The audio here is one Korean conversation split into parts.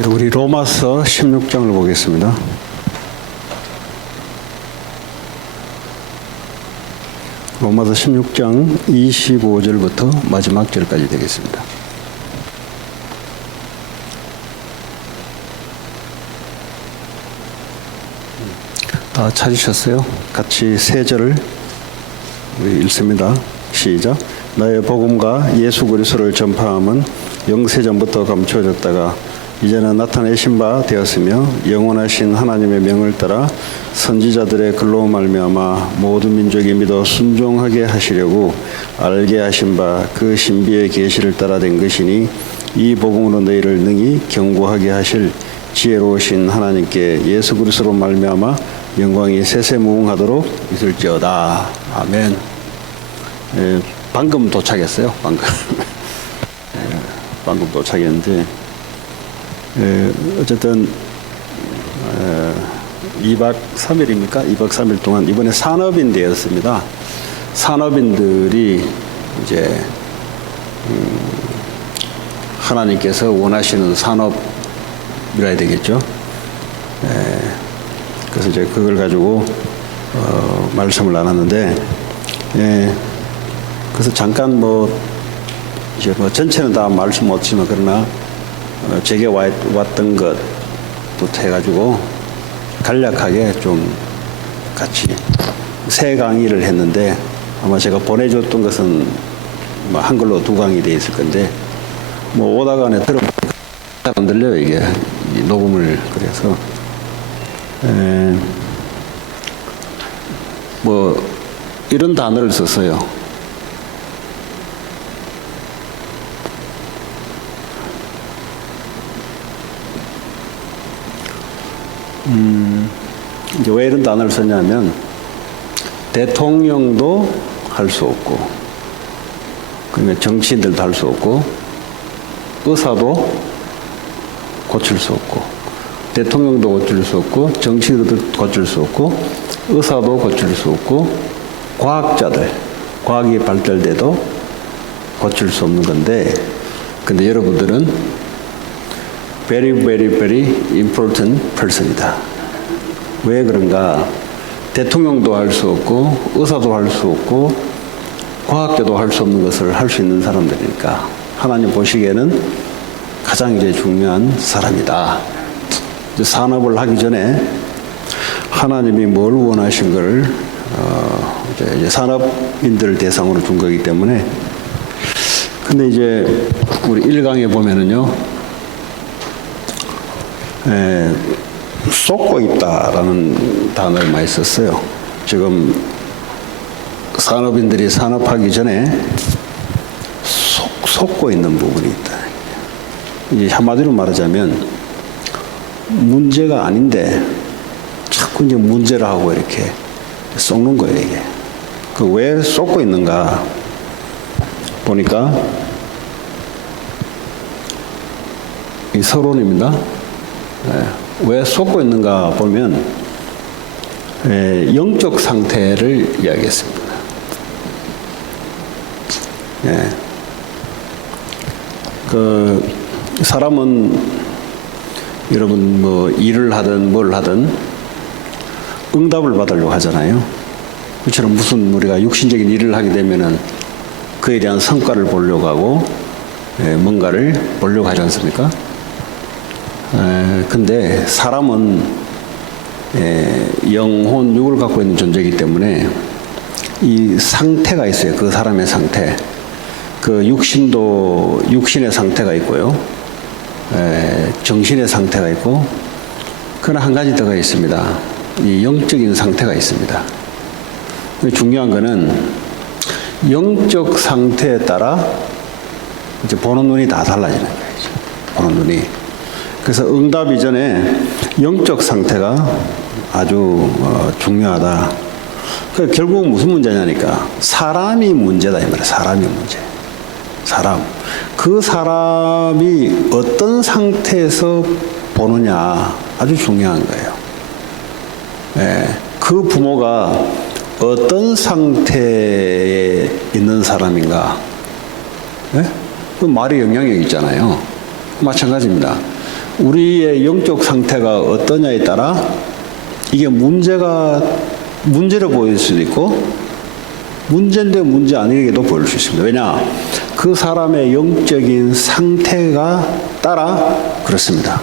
우리 로마서 16장을 보겠습니다. 로마서 16장 25절부터 마지막 절까지 되겠습니다. 다 찾으셨어요? 같이 세 절을 우리 읽습니다. 시작. 나의 복음과 예수 그리스도를 전파함은 영세전부터 감추어졌다가 이제는 나타내신 바 되었으며 영원하신 하나님의 명을 따라 선지자들의 글로 말미암아 모든 민족이 믿어 순종하게 하시려고 알게 하신 바 그 신비의 계시를 따라 된 것이니 이 복음으로 너희를 능히 견고하게 하실 지혜로우신 하나님께 예수 그리스도로 말미암아 영광이 세세무궁하도록 있을지어다. 아멘. 방금 도착했어요. 방금 도착했는데 어쨌든 2박 3일입니까? 2박 3일 동안 이번에 산업인 데였습니다. 산업인들이 이제 하나님께서 원하시는 산업이라 해야 되겠죠. 그래서 이제 그걸 가지고 말씀을 나눴는데, 그래서 잠깐 이제 전체는 다 말씀 못했지만 그러나 제게 왔던 것부터 해가지고 간략하게 좀 같이 세 강의를 했는데 아마 제가 보내줬던 것은 한글로 2강이 돼 있을 건데 오다가 안에 들어보니까 안 들려요 이게 녹음을. 그래서 이런 단어를 썼어요. 이제 왜 이런 단어를 썼냐면 대통령도 할 수 없고, 그러니까 정치인들도 할 수 없고, 의사도 고칠 수 없고, 대통령도 고칠 수 없고, 정치인도 고칠 수 없고, 의사도 고칠 수 없고, 과학이 발달돼도 고칠 수 없는 건데, 근데 여러분들은 very, very, very important person이다. 왜 그런가? 대통령도 할 수 없고, 의사도 할 수 없고, 과학자도 할 수 없는 것을 할 수 있는 사람들이니까 하나님 보시기에는 가장 이제 중요한 사람이다. 이제 산업을 하기 전에 하나님이 뭘 원하신 걸 이제 산업인들을 대상으로 준 거기 때문에. 근데 이제 우리 1강에 보면은요, 쏟고 있다라는 단어를 많이 썼어요. 지금 산업인들이 산업하기 전에 쏟고 있는 부분이 있다. 이제 한마디로 말하자면 문제가 아닌데 자꾸 이제 문제를 하고 이렇게 쏟는 거예요, 이게. 그 왜 쏟고 있는가 보니까 이 서론입니다. 왜 쏟고 있는가 보면 영적 상태를 이야기했습니다. 그 사람은 여러분 일을 하든 뭘 하든 응답을 받으려고 하잖아요. 그처럼 무슨 우리가 육신적인 일을 하게 되면은 그에 대한 성과를 보려고 하고 뭔가를 보려고 하지 않습니까? 근데 사람은 영혼, 육을 갖고 있는 존재이기 때문에 이 상태가 있어요. 그 사람의 상태. 그 육신도 육신의 상태가 있고요. 정신의 상태가 있고, 그러나 한 가지 더가 있습니다. 이 영적인 상태가 있습니다. 중요한 거는 영적 상태에 따라 이제 보는 눈이 다 달라지는 거예요. 보는 눈이. 그래서 응답 이전에 영적 상태가 아주 중요하다. 그러니까 결국 무슨 문제냐니까 사람이 문제다 이 말이에요. 사람이 문제. 그 사람이 어떤 상태에서 보느냐 아주 중요한 거예요. 그 부모가 어떤 상태에 있는 사람인가? 그 말의 영향력이 있잖아요. 마찬가지입니다. 우리의 영적 상태가 어떠냐에 따라 이게 문제로 보일 수도 있고 문제인데 문제 아니게도 보일 수 있습니다. 왜냐? 그 사람의 영적인 상태가 따라 그렇습니다.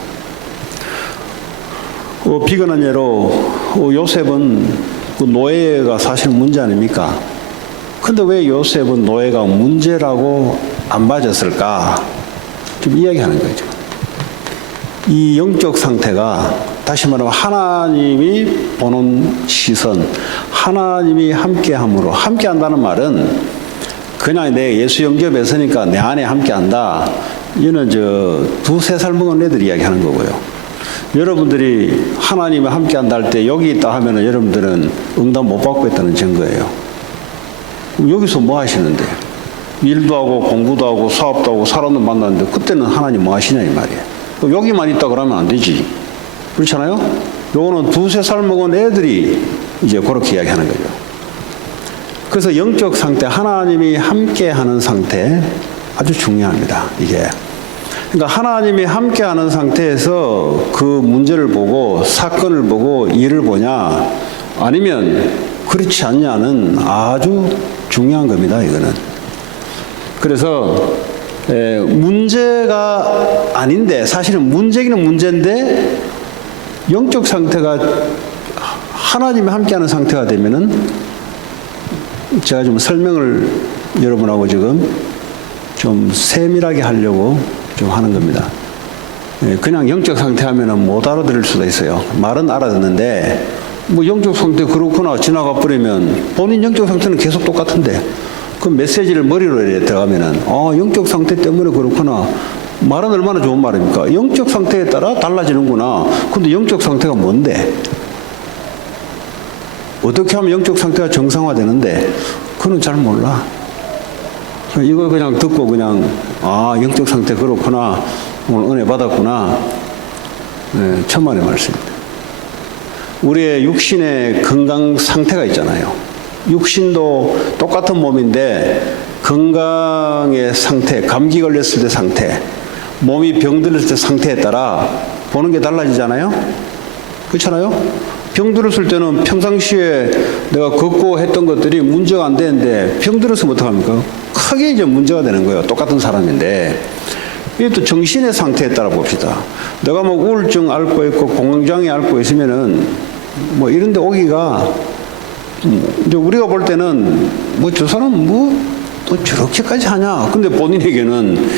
비근한 예로 요셉은 그 노예가 사실 문제 아닙니까? 근데 왜 요셉은 노예가 문제라고 안 봐줬을까? 좀 이야기하는 거죠. 이 영적 상태가 다시 말하면 하나님이 보는 시선, 하나님이 함께함으로, 함께한다는 말은 그냥 내 예수 영접했으니까 내 안에 함께한다. 이는 두세 살 먹은 애들 이야기하는 거고요. 여러분들이 하나님이 함께한다 할 때 여기 있다 하면은 여러분들은 응답 못 받고 있다는 증거예요. 여기서 뭐 하시는데? 일도 하고 공부도 하고 사업도 하고 사람도 만났는데 그때는 하나님 뭐 하시냐 이 말이에요. 여기만 있다 그러면 안 되지. 그렇잖아요? 요거는 두세 살 먹은 애들이 이제 그렇게 이야기하는 거죠. 그래서 영적 상태, 하나님이 함께하는 상태 아주 중요합니다. 이게. 그러니까 하나님이 함께하는 상태에서 그 문제를 보고 사건을 보고 일을 보냐 아니면 그렇지 않냐는 아주 중요한 겁니다. 이거는. 그래서 문제가 아닌데 사실은 문제기는 문제인데 영적 상태가 하나님이 함께하는 상태가 되면은 제가 좀 설명을 여러분하고 지금 좀 세밀하게 하려고 좀 하는 겁니다. 그냥 영적 상태 하면은 못 알아들을 수도 있어요. 말은 알아듣는데 뭐 영적 상태 그렇구나 지나가 버리면 본인 영적 상태는 계속 똑같은데 그 메시지를 머리로 이렇게 들어가면은 영적 상태 때문에 그렇구나. 말은 얼마나 좋은 말입니까? 영적 상태에 따라 달라지는구나. 근데 영적 상태가 뭔데? 어떻게 하면 영적 상태가 정상화되는데 그건 잘 몰라. 이거 그냥 듣고 그냥 영적 상태 그렇구나. 오늘 은혜 받았구나. 천만의 말씀입니다. 우리의 육신의 건강 상태가 있잖아요. 육신도 똑같은 몸인데 건강의 상태, 감기 걸렸을 때 상태, 몸이 병들었을 때 상태에 따라 보는 게 달라지잖아요. 그렇잖아요. 병들었을 때는 평상시에 내가 걷고 했던 것들이 문제가 안 되는데 병들었으면 어떡합니까? 크게 이제 문제가 되는 거예요. 똑같은 사람인데. 이게 또 정신의 상태에 따라 봅시다. 내가 뭐 우울증 앓고 있고 공황장애 앓고 있으면은 뭐 이런 데 오기가 이제 우리가 볼 때는 뭐 저 사람 또 저렇게까지 하냐. 근데 본인에게는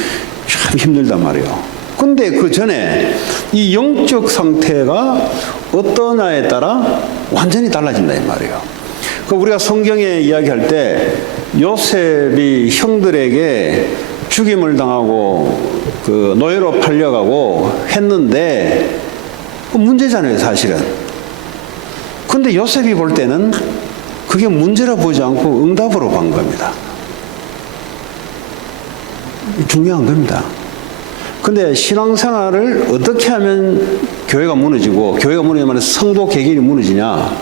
참 힘들단 말이에요. 근데 그 전에 이 영적 상태가 어떠냐에 따라 완전히 달라진다 이 말이에요. 그 우리가 성경에 이야기할 때 요셉이 형들에게 죽임을 당하고 그 노예로 팔려가고 했는데 문제잖아요 사실은. 근데 요셉이 볼 때는 그게 문제라 보지 않고 응답으로 본 겁니다. 중요한 겁니다. 근데 신앙생활을 어떻게 하면 교회가 무너지고 교회가 무너지면 성도 개개인이 무너지냐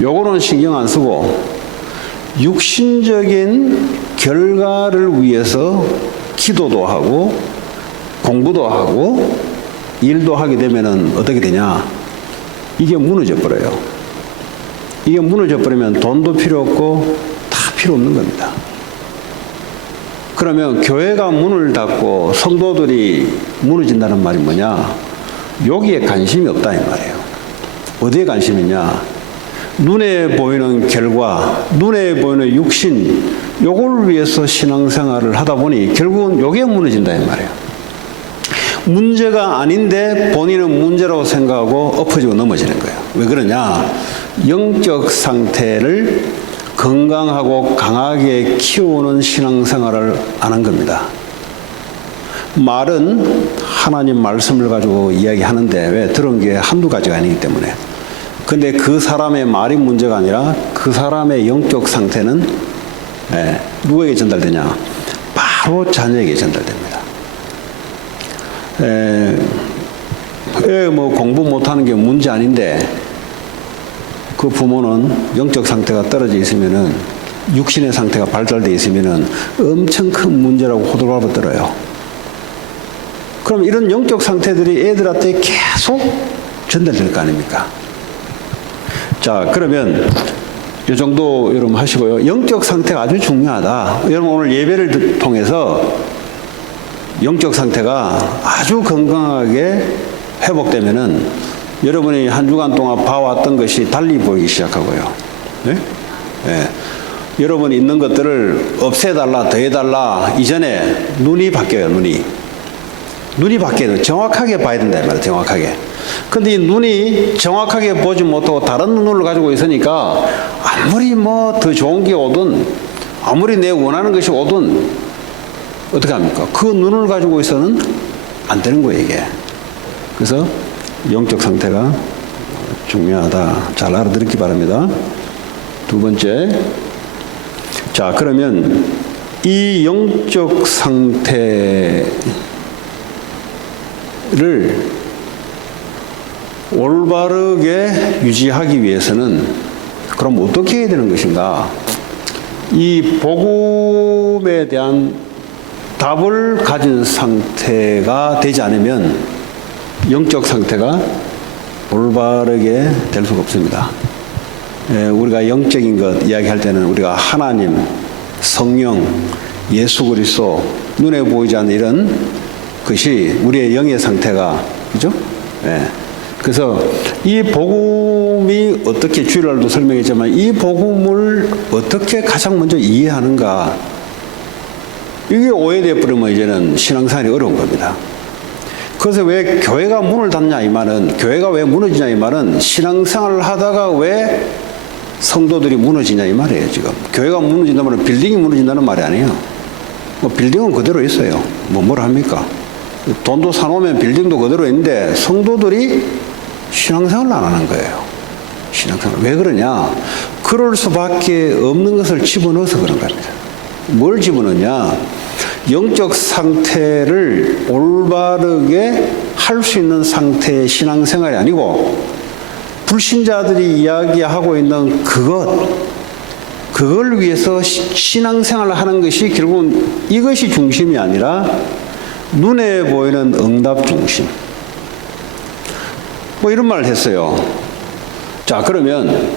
요거는 신경 안 쓰고 육신적인 결과를 위해서 기도도 하고 공부도 하고 일도 하게 되면은 어떻게 되냐 이게 무너져 버려요. 이게 무너져 버리면 돈도 필요 없고 다 필요 없는 겁니다. 그러면 교회가 문을 닫고 성도들이 무너진다는 말이 뭐냐? 여기에 관심이 없다 이 말이에요. 어디에 관심이 있냐? 눈에 보이는 결과, 눈에 보이는 육신, 요걸 위해서 신앙생활을 하다 보니 결국은 요게 무너진다 이 말이에요. 문제가 아닌데 본인은 문제라고 생각하고 엎어지고 넘어지는 거예요. 왜 그러냐? 영적 상태를 건강하고 강하게 키우는 신앙생활을 안 한 겁니다. 말은 하나님 말씀을 가지고 이야기하는데 왜 들은 게 한두 가지가 아니기 때문에. 근데 그 사람의 말이 문제가 아니라 그 사람의 영적 상태는 누구에게 전달되냐? 바로 자녀에게 전달됩니다. 뭐 공부 못하는 게 문제 아닌데 그 부모는 영적 상태가 떨어져 있으면은 육신의 상태가 발달되어 있으면은 엄청 큰 문제라고 호들갑을 떨어요. 그럼 이런 영적 상태들이 애들한테 계속 전달될 거 아닙니까? 자, 그러면 이 정도 여러분 하시고요. 영적 상태가 아주 중요하다. 여러분 오늘 예배를 통해서 영적 상태가 아주 건강하게 회복되면은 여러분이 한 주간 동안 봐왔던 것이 달리 보이기 시작하고요. 네? 네. 여러분이 있는 것들을 없애달라, 더해달라. 이전에 눈이 바뀌어요, 눈이. 눈이 바뀌어요. 정확하게 봐야 된다, 이 말이에요, 정확하게. 근데 이 눈이 정확하게 보지 못하고 다른 눈을 가지고 있으니까 아무리 뭐 더 좋은 게 오든 아무리 내 원하는 것이 오든 어떻게 합니까? 그 눈을 가지고 있어서는 안 되는 거예요, 이게. 그래서 영적 상태가 중요하다. 잘 알아듣기 바랍니다. 두 번째. 자, 그러면 이 영적 상태를 올바르게 유지하기 위해서는 그럼 어떻게 해야 되는 것인가? 이 복음에 대한 답을 가진 상태가 되지 않으면 영적 상태가 올바르게 될 수가 없습니다. 우리가 영적인 것 이야기할 때는 우리가 하나님, 성령, 예수 그리스도, 눈에 보이지 않는 이런 것이 우리의 영의 상태가, 그죠? 예. 그래서 이 복음이 어떻게 주일날도 설명했지만 이 복음을 어떻게 가장 먼저 이해하는가, 이게 오해되어 버리면 이제는 신앙생활이 어려운 겁니다. 그래서 왜 교회가 문을 닫냐 이 말은, 교회가 왜 무너지냐 이 말은 신앙생활을 하다가 왜 성도들이 무너지냐 이 말이에요. 지금 교회가 무너진다면 빌딩이 무너진다는 말이 아니에요. 뭐 빌딩은 그대로 있어요. 뭐라 합니까? 돈도 사놓으면 빌딩도 그대로 있는데 성도들이 신앙생활을 안 하는 거예요. 신앙생활. 왜 그러냐? 그럴 수밖에 없는 것을 집어넣어서 그런 겁니다. 뭘 집어넣냐? 영적 상태를 올바르게 할 수 있는 상태의 신앙생활이 아니고 불신자들이 이야기하고 있는 그걸 위해서 신앙생활을 하는 것이 결국은 이것이 중심이 아니라 눈에 보이는 응답 중심. 뭐 이런 말을 했어요. 자, 그러면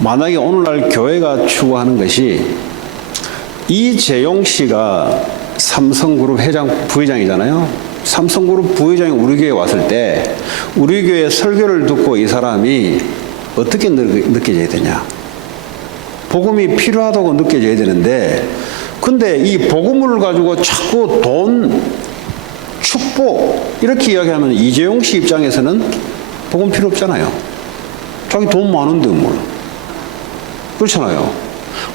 만약에 오늘날 교회가 추구하는 것이 이재용 씨가 삼성그룹 부회장이잖아요. 삼성그룹 부회장이 우리 교회에 왔을 때 우리 교회 설교를 듣고 이 사람이 어떻게 느껴져야 되냐? 복음이 필요하다고 느껴져야 되는데, 근데 이 복음을 가지고 자꾸 돈, 축복 이렇게 이야기하면 이재용 씨 입장에서는 복음 필요 없잖아요. 자기 돈 많은데 뭘. 그렇잖아요.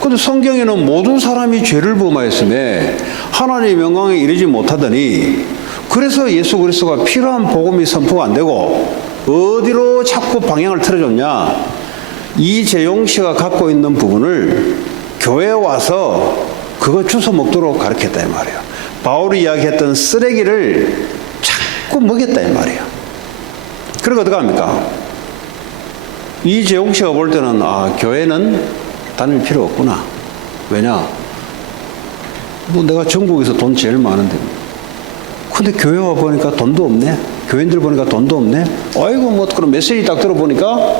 근데 성경에는 모든 사람이 죄를 범하였음에 하나님의 영광에 이르지 못하더니, 그래서 예수 그리스도가 필요한 복음이 선포가 안 되고 어디로 자꾸 방향을 틀어줬냐? 이재용 씨가 갖고 있는 부분을 교회에 와서 그거 주워 먹도록 가르쳤다 이 말이에요. 바울이 이야기했던 쓰레기를 자꾸 먹였다 이 말이에요. 그러니까 어떻게 합니까? 이재용 씨가 볼 때는 교회는 다닐 필요 없구나. 왜냐? 뭐 내가 전국에서 돈 제일 많은데. 근데 교회 와 보니까 돈도 없네. 교인들 보니까 돈도 없네. 아이고 뭐 그럼 메시지 딱 들어보니까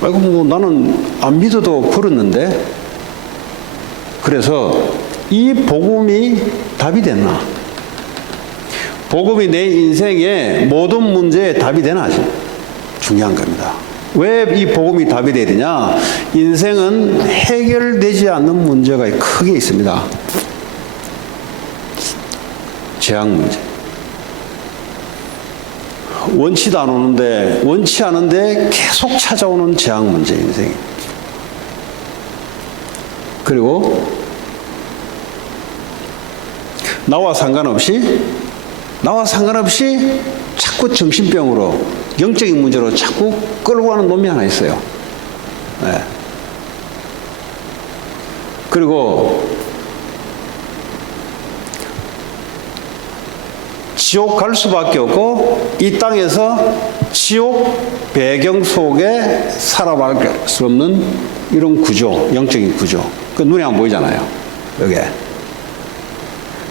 아이고 뭐 나는 안 믿어도 그렇는데. 그래서 이 복음이 답이 됐나? 복음이 내 인생의 모든 문제에 답이 되나? 중요한 겁니다. 왜 이 복음이 답이 돼야 되냐? 인생은 해결되지 않는 문제가 크게 있습니다. 재앙 문제. 원치도 안 오는데, 원치 않은데 계속 찾아오는 재앙 문제, 인생이. 그리고 나와 상관없이 자꾸 정신병으로, 영적인 문제로 자꾸 끌고 가는 놈이 하나 있어요. 네. 그리고 지옥 갈 수밖에 없고 이 땅에서 지옥 배경 속에 살아갈 수 없는 이런 구조, 영적인 구조. 그 눈에 안 보이잖아요. 여기에.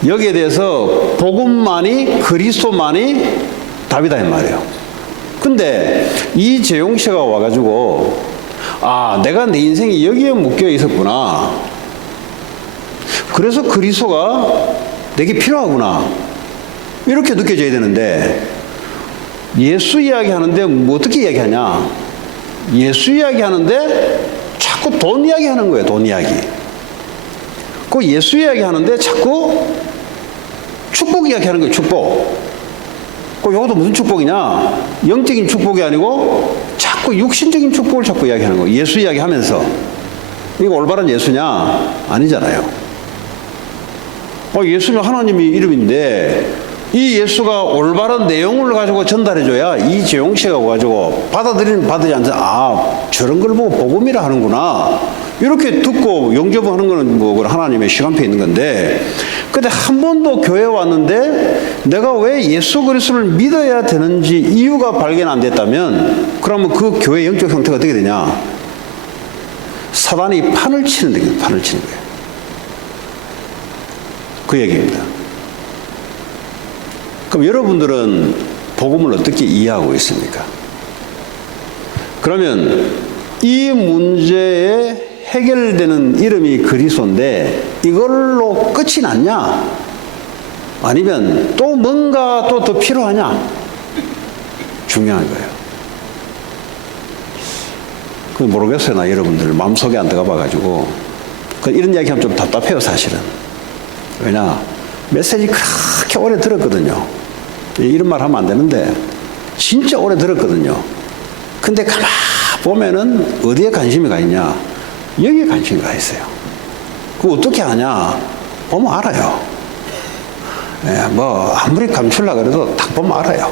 여기에 대해서 복음만이, 그리스도만이 답이다 이 말이에요. 근데 이 재용 씨가 와가지고 아, 내가 내 인생이 여기에 묶여 있었구나. 그래서 그리스도가 내게 필요하구나. 이렇게 느껴져야 되는데 예수 이야기하는데 뭐 어떻게 이야기하냐? 예수 이야기하는데 자꾸 돈 이야기하는 거예요. 돈 이야기. 그 예수 이야기하는데 자꾸 축복 이야기하는 거예요. 축복. 그 이것도 무슨 축복이냐? 영적인 축복이 아니고 자꾸 육신적인 축복을 자꾸 이야기하는 거예요. 예수 이야기하면서. 이거 올바른 예수냐? 아니잖아요. 예수는 하나님의 이름인데 이 예수가 올바른 내용을 가지고 전달해줘야 이 재용 씨가 가지고 받아들이는 받지 않자. 아, 저런 걸 보고 복음이라 하는구나. 이렇게 듣고 영접하는 거는 뭐 하나님의 시간표에 있는 건데, 근데 한 번도 교회에 왔는데 내가 왜 예수 그리스도를 믿어야 되는지 이유가 발견 안 됐다면 그러면 그 교회 영적 상태가 어떻게 되냐? 사단이 판을 치는 거예요. 판을 치는 거예요. 그 얘기입니다. 그럼 여러분들은 복음을 어떻게 이해하고 있습니까? 그러면 이 문제에 해결되는 이름이 그리스도인데 이걸로 끝이 났냐? 아니면 또 뭔가 또 더 필요하냐? 중요한 거예요. 그 모르겠어요. 나 여러분들 마음속에 안 들어가 봐가지고 이런 이야기하면 좀 답답해요. 사실은. 왜냐? 메시지 그렇게 오래 들었거든요. 이런 말 하면 안 되는데 진짜 오래 들었거든요. 근데 가만 보면은 어디에 관심이 가 있냐? 여기에 관심이 가 있어요. 그거 어떻게 아냐? 보면 알아요. 예, 뭐 아무리 감추려고 그래도 딱 보면 알아요.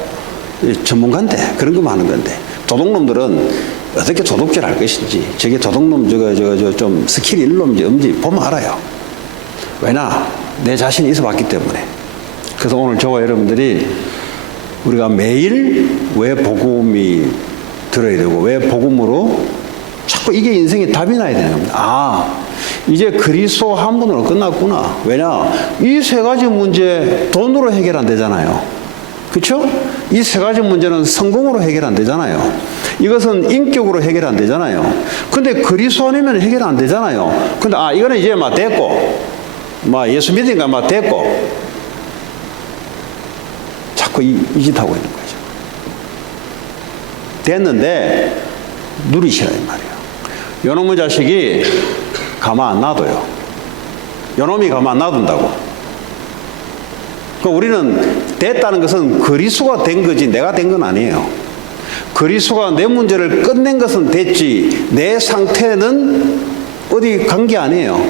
전문가인데 그런 거만 하는 건데 도둑놈들은 어떻게 도둑질 할 것인지 저게 도둑놈 저거 좀 스킬이 일놈인지 없는지 보면 알아요. 왜냐? 내 자신이 있어 봤기 때문에. 그래서 오늘 저와 여러분들이 우리가 매일 왜 복음이 들어야 되고 왜 복음으로 자꾸 이게 인생의 답이 나야 되는 겁니다. 아, 이제 그리스도 한 분으로 끝났구나. 왜냐? 이 세 가지 문제 돈으로 해결 안 되잖아요. 그렇죠? 이 세 가지 문제는 성공으로 해결 안 되잖아요. 이것은 인격으로 해결 안 되잖아요. 근데 그리스도 아니면 해결 안 되잖아요. 근데 아, 이거는 이제 막 됐고 예수 믿으니까 막 됐고 자꾸 이 짓 하고 있는 거죠. 됐는데 누리시라 이 말이에요. 요놈의 자식이 가만 안 놔둬요. 요놈이 가만 안 놔둔다고. 우리는 됐다는 것은 그리스도가 된 거지 내가 된 건 아니에요. 그리스도가 내 문제를 끝낸 것은 됐지 내 상태는 어디 간 게 아니에요.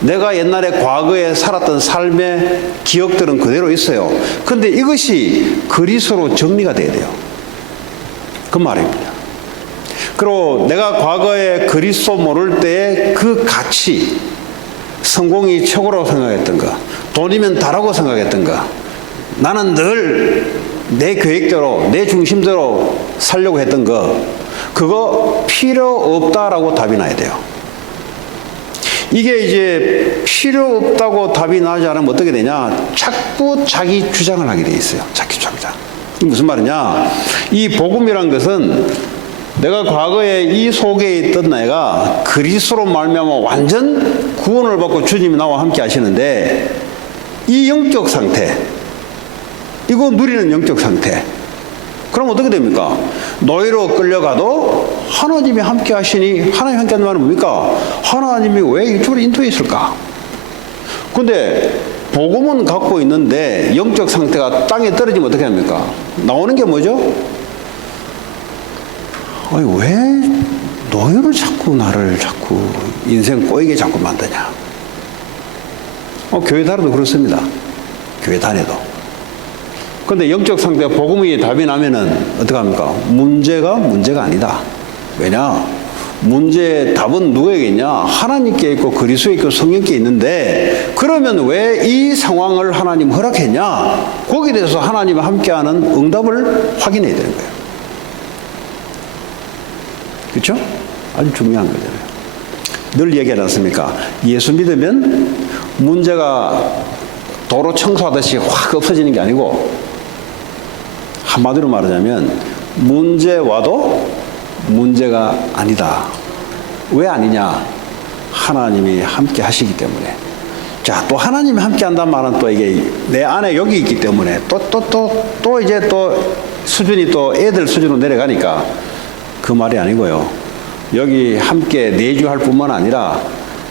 내가 옛날에 과거에 살았던 삶의 기억들은 그대로 있어요. 근데 이것이 그리스도로 정리가 돼야 돼요. 그 말입니다. 그리고 내가 과거에 그리스도 모를 때의 그 가치, 성공이 최고라고 생각했던가, 돈이면 다라고 생각했던가, 나는 늘 내 계획대로, 내 중심대로 살려고 했던 거, 그거 필요 없다라고 답이 나야 돼요. 이게 이제 필요 없다고 답이 나지 않으면 어떻게 되냐? 자꾸 자기 주장을 하게 돼 있어요. 자기 주장. 이게 무슨 말이냐? 이 복음이란 것은 내가 과거에 이 속에 있던 내가 그리스도로 말미암아 완전 구원을 받고 주님이 나와 함께 하시는데 이 영적 상태, 이거 누리는 영적 상태. 그럼 어떻게 됩니까? 노예로 끌려가도 하나님이 함께 하시니, 하나님이 함께 하는 말은 뭡니까? 하나님이 왜 이쪽으로 인도해 있을까? 근데 복음은 갖고 있는데 영적 상태가 땅에 떨어지면 어떻게 합니까? 나오는 게 뭐죠? 아니, 왜 노예를 나를 자꾸 인생 꼬이게 자꾸 만드냐? 교회 다녀도 그렇습니다. 교회 다녀도. 근데 영적 상태가 복음의 답이 나면은 어떡합니까? 문제가 아니다. 왜냐? 문제의 답은 누구에게 있냐? 하나님께 있고 그리스도에 있고 성령께 있는데 그러면 왜 이 상황을 하나님 허락했냐? 거기에 대해서 하나님과 함께하는 응답을 확인해야 되는 거예요. 그렇죠? 아주 중요한 거잖아요. 늘 얘기하지 않습니까? 예수 믿으면 문제가 도로 청소하듯이 확 없어지는 게 아니고, 한마디로 말하자면 문제와도 문제가 아니다. 왜 아니냐? 하나님이 함께 하시기 때문에. 자, 또 하나님이 함께 한다는 말은 또 이게 내 안에 여기 있기 때문에 또 이제 또 수준이 또 애들 수준으로 내려가니까 그 말이 아니고요. 여기 함께 내주할 뿐만 아니라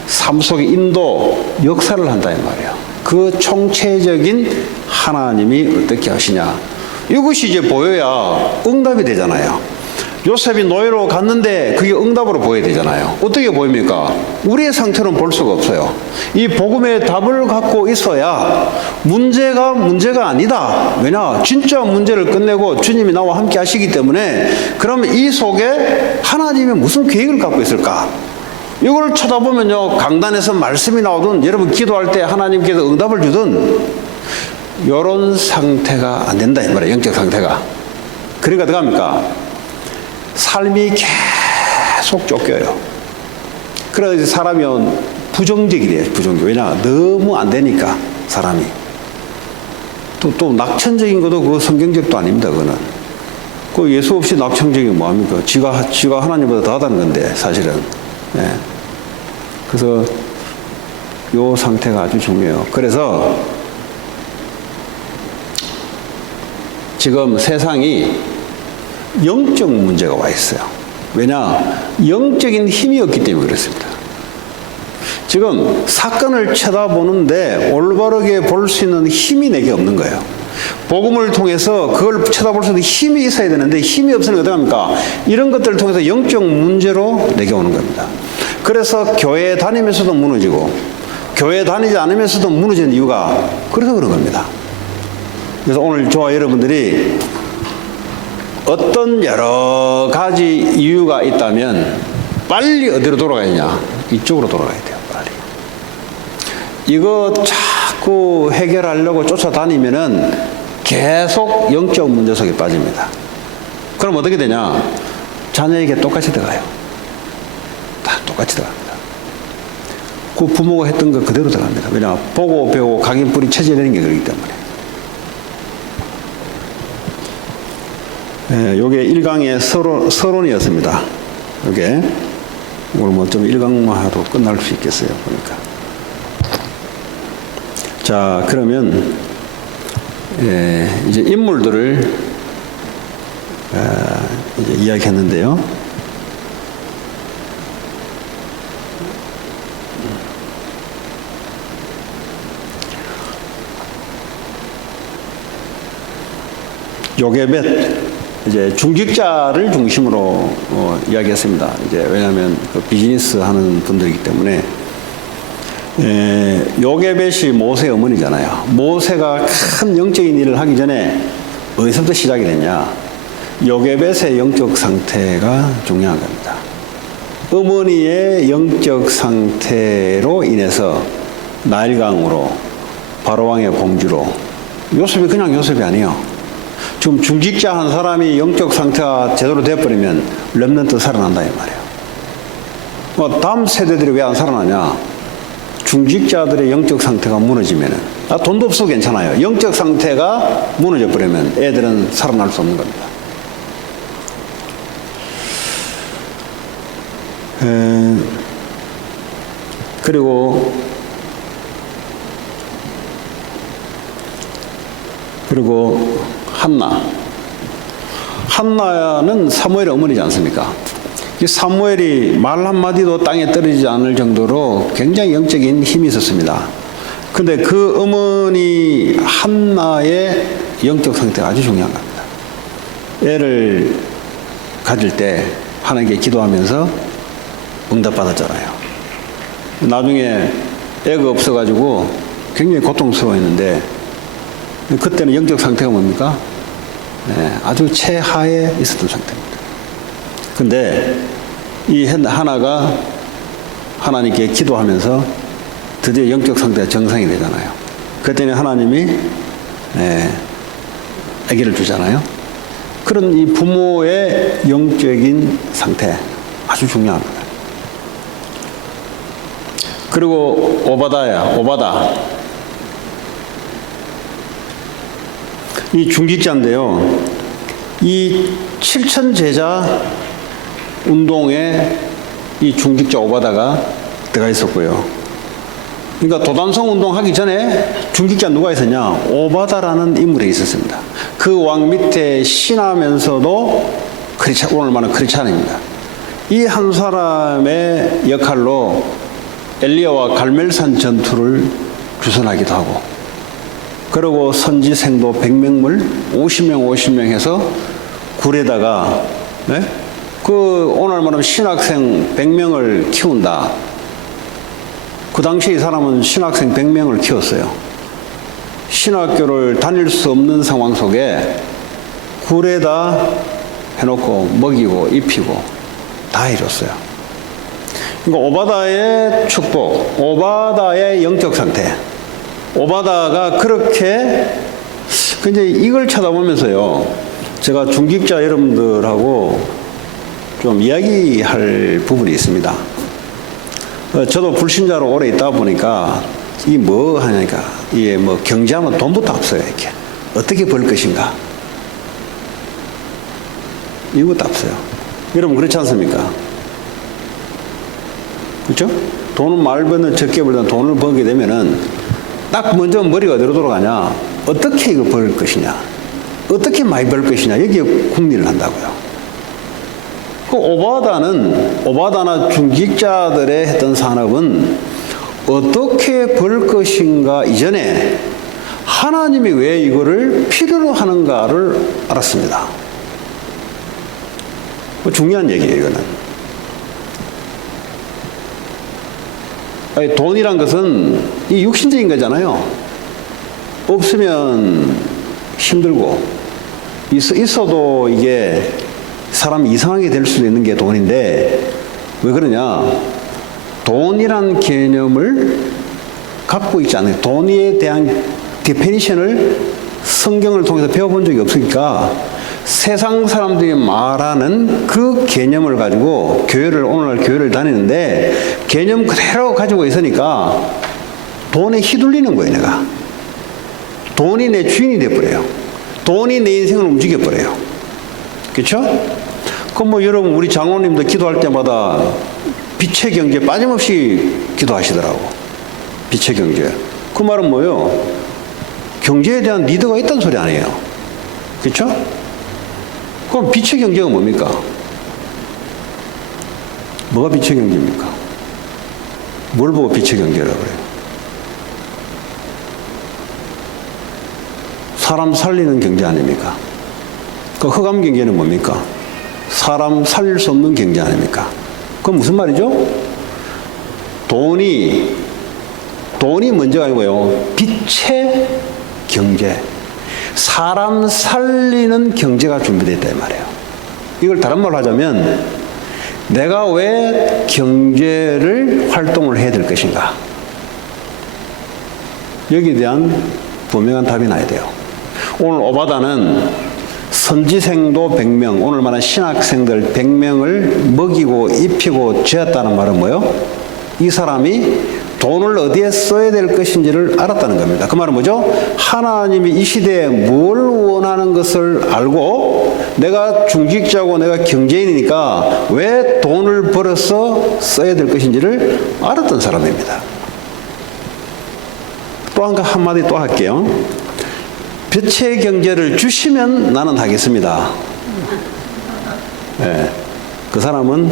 삶 속에 인도 역사를 한다 이 말이에요. 그 총체적인 하나님이 어떻게 하시냐. 이것이 이제 보여야 응답이 되잖아요. 요셉이 노예로 갔는데 그게 응답으로 보여야 되잖아요. 어떻게 보입니까? 우리의 상태로는 볼 수가 없어요. 이 복음의 답을 갖고 있어야 문제가 아니다. 왜냐? 진짜 문제를 끝내고 주님이 나와 함께 하시기 때문에. 그러면 이 속에 하나님이 무슨 계획을 갖고 있을까? 이걸 쳐다보면요, 강단에서 말씀이 나오든 여러분 기도할 때 하나님께서 응답을 주든 이런 상태가 안 된다 이 말이에요. 영적 상태가. 그러니까 어떡합니까? 삶이 계속 쫓겨요. 그래서 사람이 부정적이 돼요. 부정적. 왜냐? 너무 안 되니까 사람이. 또 낙천적인 것도 그거 성경적도 아닙니다. 그거는. 그 예수 없이 낙천적인 뭐합니까? 지가 하나님보다 더하다는 건데 사실은. 예. 그래서 요 상태가 아주 중요해요. 그래서 지금 세상이 영적 문제가 와 있어요. 왜냐? 영적인 힘이 없기 때문에 그렇습니다. 지금 사건을 쳐다보는데 올바르게 볼 수 있는 힘이 내게 없는 거예요. 복음을 통해서 그걸 쳐다볼 수 있는 힘이 있어야 되는데 힘이 없으면 어떡합니까? 이런 것들을 통해서 영적 문제로 내게 오는 겁니다. 그래서 교회 다니면서도 무너지고 교회 다니지 않으면서도 무너지는 이유가 그래서 그런 겁니다. 그래서 오늘 저와 여러분들이 어떤 여러 가지 이유가 있다면 빨리 어디로 돌아가야 되냐? 이쪽으로 돌아가야 돼요. 빨리. 이거 자꾸 해결하려고 쫓아다니면은 계속 영적 문제 속에 빠집니다. 그럼 어떻게 되냐? 자녀에게 똑같이 들어가요. 다 똑같이 들어갑니다. 그 부모가 했던 거 그대로 들어갑니다. 왜냐? 보고 배우고 각인 뿌리 체질내는 게 그렇기 때문에. 예, 요게 1강의 서론이었습니다. 요게 오늘 뭐 좀 1강만 해도 끝날 수 있겠어요. 보니까. 자, 그러면 이제 인물들을 이제 이야기했는데요. 요게벳 이제 중직자를 중심으로 이야기했습니다. 이제 왜냐하면 그 비즈니스 하는 분들이기 때문에. 요게벳이 모세의 어머니잖아요. 모세가 큰 영적인 일을 하기 전에 어디서부터 시작이 됐냐? 요게벳의 영적 상태가 중요한 겁니다. 어머니의 영적 상태로 인해서 나일강으로 바로왕의 공주로. 요셉이 그냥 요셉이 아니에요. 지금 중직자 한 사람이 영적 상태가 제대로 돼버리면 렘넌트 살아난다 이 말이에요. 다음 세대들이 왜 안 살아나냐? 중직자들의 영적 상태가 무너지면은 돈도 없어도 괜찮아요. 영적 상태가 무너져 버리면 애들은 살아날 수 없는 겁니다. 그리고 한나는 사무엘의 어머니지 않습니까? 이 사무엘이 말 한마디도 땅에 떨어지지 않을 정도로 굉장히 영적인 힘이 있었습니다. 근데 그 어머니 한나의 영적 상태가 아주 중요한 겁니다. 애를 가질 때 하나님께 기도하면서 응답받았잖아요. 나중에 애가 없어가지고 굉장히 고통스러워했는데 그때는 영적 상태가 뭡니까? 아주 최하에 있었던 상태입니다. 근데 이 하나가 하나님께 기도하면서 드디어 영적 상태가 정상이 되잖아요. 그랬더니 하나님이 아기를 주잖아요. 그런 이 부모의 영적인 상태 아주 중요합니다. 그리고 오바다. 이 중직자인데요. 이 칠천제자 운동에 이 중직자 오바다가 들어가 있었고요. 그러니까 도단성 운동 하기 전에 중직자 누가 있었냐? 오바다라는 인물이 있었습니다. 그 왕 밑에 신하면서도 오늘 말하는 크리스찬입니다. 이 한 사람의 역할로 엘리야와 갈멜산 전투를 주선하기도 하고, 그리고 선지생도 100명을 50명 해서 굴에다가, 네? 그 오늘 말하면 신학생 100명을 키운다. 그 당시 이 사람은 신학생 100명을 키웠어요. 신학교를 다닐 수 없는 상황 속에 굴에다 해놓고 먹이고 입히고 다 이뤘어요. 그러니까 오바다의 축복, 오바다의 영적 상태, 오바다가 그렇게, 근데 이걸 쳐다보면서요, 제가 중직자 여러분들하고 좀 이야기할 부분이 있습니다. 저도 불신자로 오래 있다 보니까 이 뭐 하냐니까, 이게 뭐 경제하면 돈부터 앞서요. 이렇게 어떻게 벌 것인가, 이것도 앞서요. 여러분 그렇지 않습니까? 그렇죠? 돈은 말보다는 적게 벌던 돈을 벌게 되면은 딱 먼저 머리가 어디로 돌아가냐, 어떻게 이거 벌 것이냐, 어떻게 많이 벌 것이냐, 여기에 궁리를 한다고요. 그 오바다나 중직자들의 했던 산업은 어떻게 벌 것인가 이전에 하나님이 왜 이거를 필요로 하는가를 알았습니다. 중요한 얘기예요, 이거는. 아니, 돈이란 것은 이 육신적인 거잖아요. 없으면 힘들고, 있어도 이게 사람이 이상하게 될 수도 있는 게 돈인데, 왜 그러냐? 돈이란 개념을 갖고 있지 않아요. 돈에 대한 디피니션을 성경을 통해서 배워본 적이 없으니까 세상 사람들이 말하는 그 개념을 가지고 오늘날 교회를 다니는데 개념 그대로 가지고 있으니까 돈에 휘둘리는 거예요, 내가. 돈이 내 주인이 돼버려요. 돈이 내 인생을 움직여버려요. 그렇죠? 그럼 뭐 여러분, 우리 장로님도 기도할 때마다 빛의 경제 빠짐없이 기도하시더라고. 빛의 경제. 그 말은 뭐예요? 경제에 대한 리더가 있다는 소리 아니에요. 그렇죠? 그럼 빛의 경제가 뭡니까? 뭐가 빛의 경제입니까? 뭘 보고 빛의 경제라고 그래요? 사람 살리는 경제 아닙니까? 그 흑암 경제는 뭡니까? 사람 살릴 수 없는 경제 아닙니까? 그건 무슨 말이죠? 돈이 먼저가 아니고요, 빛의 경제, 사람 살리는 경제가 준비되어 있다 이 말이에요. 이걸 다른 말로 하자면 내가 왜 경제를 활동을 해야 될 것인가, 여기에 대한 분명한 답이 나야 돼요. 오늘 오바다는 선지생도 100명, 오늘 말한 신학생들 100명을 먹이고 입히고 재웠다는 말은 뭐예요? 이 사람이 돈을 어디에 써야 될 것인지를 알았다는 겁니다. 그 말은 뭐죠? 하나님이 이 시대에 뭘 원하는 것을 알고, 내가 중직자고 내가 경제인이니까 왜 돈을 벌어서 써야 될 것인지를 알았던 사람입니다. 또 한마디 또 할게요. 빛의 경제를 주시면 나는 하겠습니다. 네. 그 사람은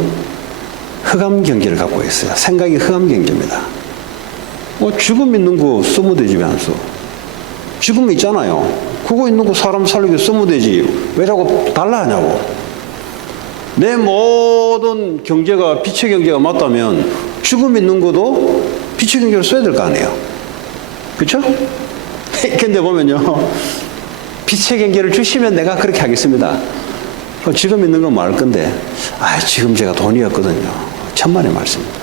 흑암 경제를 갖고 있어요. 생각이 흑암 경제입니다. 죽음 있는 거 쓰면 되지, 왜 안 써? 죽음 있잖아요. 그거 있는 거 사람 살리기 쓰면 되지. 왜 자꾸 달라 하냐고. 내 모든 경제가 빛의 경제가 맞다면 죽음 있는 것도 빛의 경제를 써야 될 거 아니에요. 그렇죠? 근데 보면요, 빛의 경제를 주시면 내가 그렇게 하겠습니다. 지금 있는 건 뭐 할 건데, 지금 제가 돈이 없거든요. 천만의 말씀입니다.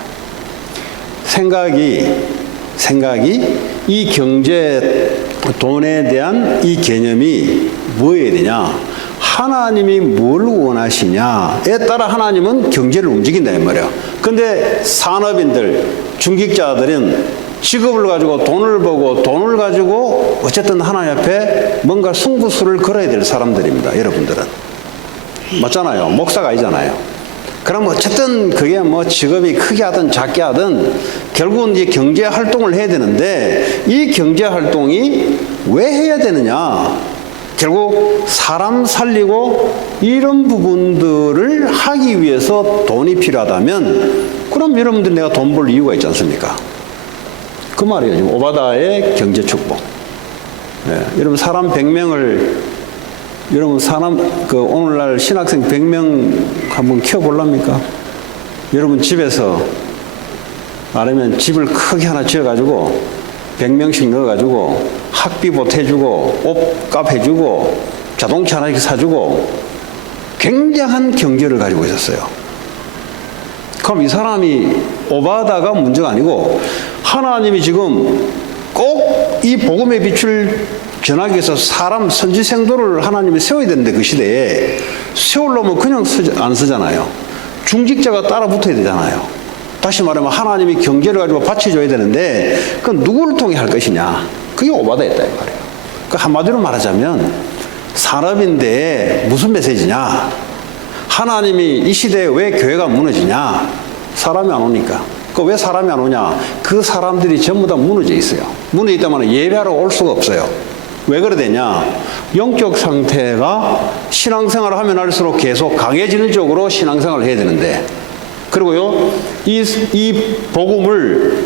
생각이 이 경제, 돈에 대한 이 개념이 뭐여야 되냐? 하나님이 뭘 원하시냐에 따라 하나님은 경제를 움직인다 이 말이에요. 근데 산업인들, 중직자들은 직업을 가지고 돈을 벌고 돈을 가지고 어쨌든 하나님 앞에 뭔가 승부수를 걸어야 될 사람들입니다. 여러분들은. 맞잖아요. 목사가 아니잖아요. 그럼 어쨌든 그게 뭐 직업이 크게 하든 작게 하든 결국은 이제 경제 활동을 해야 되는데 이 경제 활동이 왜 해야 되느냐? 결국 사람 살리고 이런 부분들을 하기 위해서 돈이 필요하다면 그럼 여러분들 내가 돈 벌 이유가 있지 않습니까? 그 말이에요. 지금 오바다의 경제 축복. 네, 여러분 사람 100명을 여러분 오늘날 신학생 100명 한번 키워볼랍니까? 여러분 집에서 아니면 집을 크게 하나 지어가지고 100명씩 넣어가지고 학비 보태주고 옷값 해주고 자동차 하나 사주고 굉장한 경제를 가지고 있었어요. 그럼 이 사람이 오바다가 문제가 아니고 하나님이 지금 꼭 이 복음의 빛을 전하기 위해서 사람 선지생도를 하나님이 세워야 되는데 그 시대에 세우려면 그냥 안 쓰잖아요. 중직자가 따라 붙어야 되잖아요. 다시 말하면 하나님이 경제를 가지고 바쳐줘야 되는데 그건 누구를 통해 할 것이냐. 그게 오바다였다 이 말이에요. 그 한마디로 말하자면 산업인데 무슨 메시지냐. 하나님이 이 시대에 왜 교회가 무너지냐. 사람이 안 오니까. 그 왜 사람이 안 오냐. 그 사람들이 전부 다 무너져 있어요. 무너져 있다면 예배하러 올 수가 없어요. 왜 그래 되냐. 영적 상태가 신앙생활을 하면 할수록 계속 강해지는 쪽으로 신앙생활을 해야 되는데 그리고요 이 복음을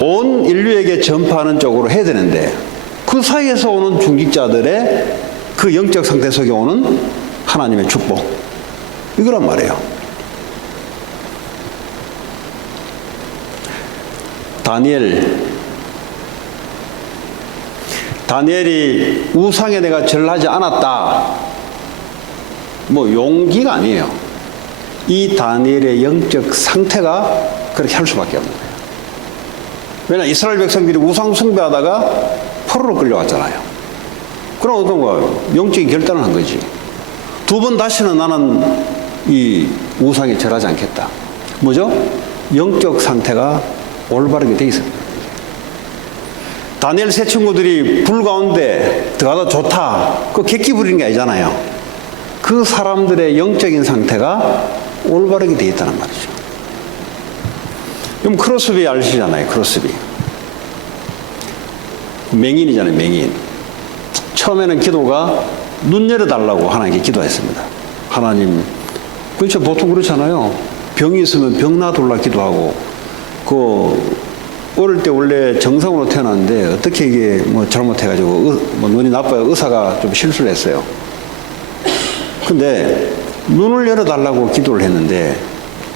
온 인류에게 전파하는 쪽으로 해야 되는데 그 사이에서 오는 중직자들의 그 영적 상태 속에 오는 하나님의 축복 이거란 말이에요. 다니엘이 우상에 내가 절하지 않았다. 뭐 용기가 아니에요. 이 다니엘의 영적 상태가 그렇게 할 수밖에 없는 거예요. 왜냐하면 이스라엘 백성들이 우상 숭배하다가 포로로 끌려왔잖아요. 그럼 어떤 거예요? 영적인 결단을 한 거지. 두 번 다시는 나는 이 우상에 절하지 않겠다. 뭐죠? 영적 상태가 올바르게 돼 있습니다. 다니엘 세 친구들이 불 가운데 들어가다 좋다. 그 객기 부리는 게 아니잖아요. 그 사람들의 영적인 상태가 올바르게 돼 있다는 말이죠. 그럼 크로스비 아시잖아요. 크로스비. 맹인이잖아요. 맹인. 처음에는 기도가 눈 열어달라고 하나님께 기도했습니다. 하나님, 그렇죠. 보통 그렇잖아요. 병이 있으면 병 놔둘라 기도하고 어릴 때 원래 정상으로 태어났는데 어떻게 이게 뭐 잘못해가지고 뭐 눈이 나빠요. 의사가 좀 실수를 했어요. 근데 눈을 열어달라고 기도를 했는데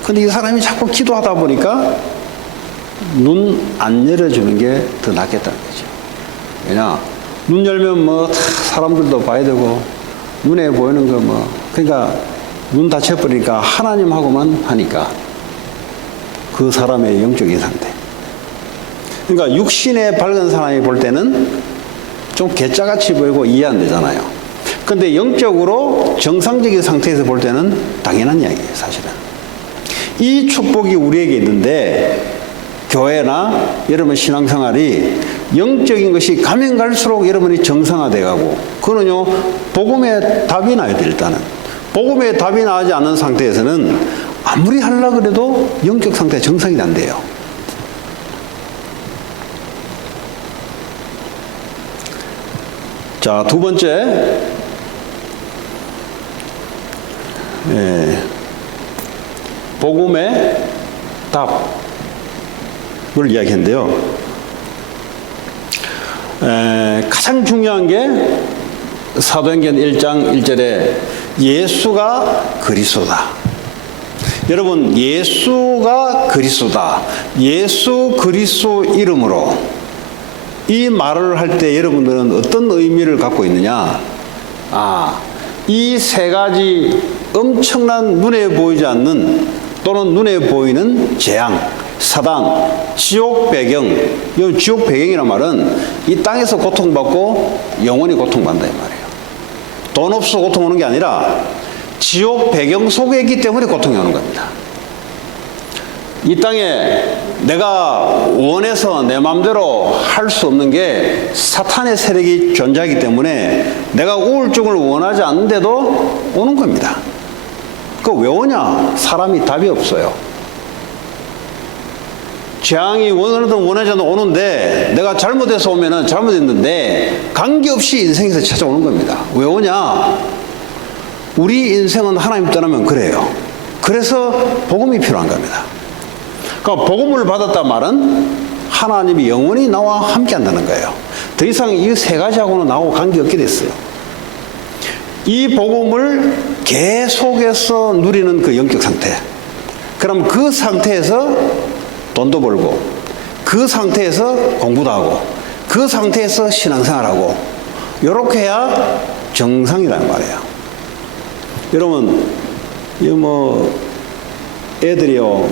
근데 이 사람이 자꾸 기도하다 보니까 눈 안 열어주는 게 더 낫겠다는 거죠. 왜냐 눈 열면 뭐 사람들도 봐야 되고 눈에 보이는 거 뭐 그러니까 눈 닫혀버리니까 하나님하고만 하니까 그 사람의 영적인 상태. 그러니까 육신의 밝은 사람이 볼 때는 좀 괴짜같이 보이고 이해 안 되잖아요. 근데 영적으로 정상적인 상태에서 볼 때는 당연한 이야기예요, 사실은. 이 축복이 우리에게 있는데 교회나 여러분 신앙생활이 영적인 것이 가면 갈수록 여러분이 정상화돼 가고 그거는요 복음의 답이 나야 돼. 일단은 복음의 답이 나지 않는 상태에서는 아무리 하려고 해도 영적 상태 정상이 안 돼요. 자, 두 번째, 복음의 답을 이야기했는데요. 가장 중요한 게 사도행전 1장 1절에 예수가 그리스도다. 여러분, 예수가 그리스도다. 예수 그리스도 이름으로 이 말을 할 때 여러분들은 어떤 의미를 갖고 있느냐? 이 세 가지 엄청난 눈에 보이지 않는 또는 눈에 보이는 재앙, 사단, 지옥 배경. 이 지옥 배경이란 말은 이 땅에서 고통받고 영원히 고통받는다 이 말이에요. 돈 없어 고통 오는 게 아니라 지옥 배경 속에 있기 때문에 고통이 오는 겁니다. 이 땅에 내가 원해서 내 마음대로 할 수 없는 게 사탄의 세력이 존재하기 때문에 내가 우울증을 원하지 않는데도 오는 겁니다. 그거 왜 오냐? 사람이 답이 없어요. 재앙이 원하든 원하지 않아도 오는데 내가 잘못해서 오면은 잘못했는데 관계없이 인생에서 찾아오는 겁니다. 왜 오냐? 우리 인생은 하나님 떠나면 그래요. 그래서 복음이 필요한 겁니다. 그러니까 복음을 받았다 말은 하나님이 영원히 나와 함께 한다는 거예요. 더 이상 이 세 가지하고는 나하고 관계없게 됐어요. 이 복음을 계속해서 누리는 그 영적 상태. 그럼 그 상태에서 돈도 벌고, 그 상태에서 공부도 하고, 그 상태에서 신앙생활하고, 이렇게 해야 정상이라는 말이에요. 여러분, 애들이요,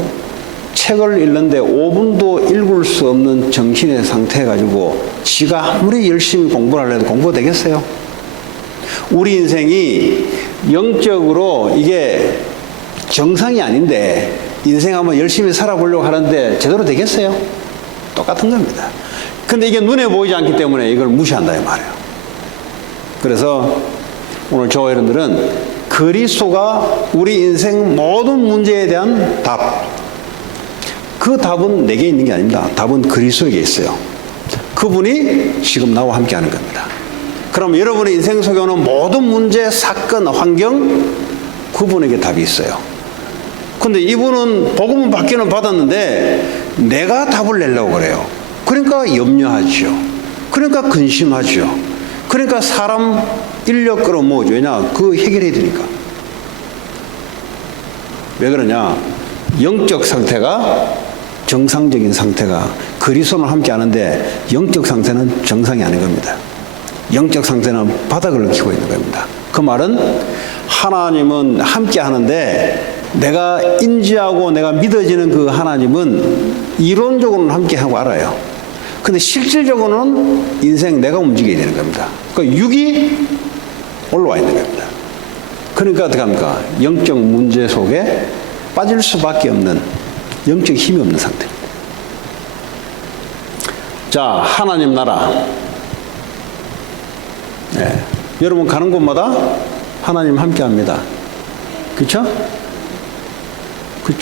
책을 읽는데 5분도 읽을 수 없는 정신의 상태 가지고 지가 아무리 열심히 공부를 하려도 공부가 되겠어요? 우리 인생이 영적으로 이게 정상이 아닌데 인생 한번 열심히 살아보려고 하는데 제대로 되겠어요? 똑같은 겁니다. 근데 이게 눈에 보이지 않기 때문에 이걸 무시한다 이 말이에요. 그래서 오늘 저와 여러분들은 그리스도가 우리 인생 모든 문제에 대한 답, 그 답은 내게 있는 게 아닙니다. 답은 그리스도에게 있어요. 그분이 지금 나와 함께 하는 겁니다. 그럼 여러분의 인생 속에 오는 모든 문제, 사건, 환경, 그분에게 답이 있어요. 근데 이분은 복음은 받기는 받았는데 내가 답을 내려고 그래요. 그러니까 염려하죠. 그러니까 근심하죠. 그러니까 사람 인력 끌어모으죠. 왜냐? 그 해결해야 되니까. 왜 그러냐? 영적 상태가 정상적인 상태가 그리스도는 함께 하는데 영적 상태는 정상이 아닌 겁니다. 영적 상태는 바닥을 키고 있는 겁니다. 그 말은 하나님은 함께 하는데 내가 인지하고 내가 믿어지는 그 하나님은 이론적으로는 함께 하고 알아요. 근데 실질적으로는 인생 내가 움직여야 되는 겁니다. 그러니까 육이 올라와 있는 겁니다. 그러니까 어떻게 합니까? 영적 문제 속에 빠질 수밖에 없는 영적 힘이 없는 상태입니다. 자, 하나님 나라. 네. 여러분 가는 곳마다 하나님 함께 합니다. 그렇죠?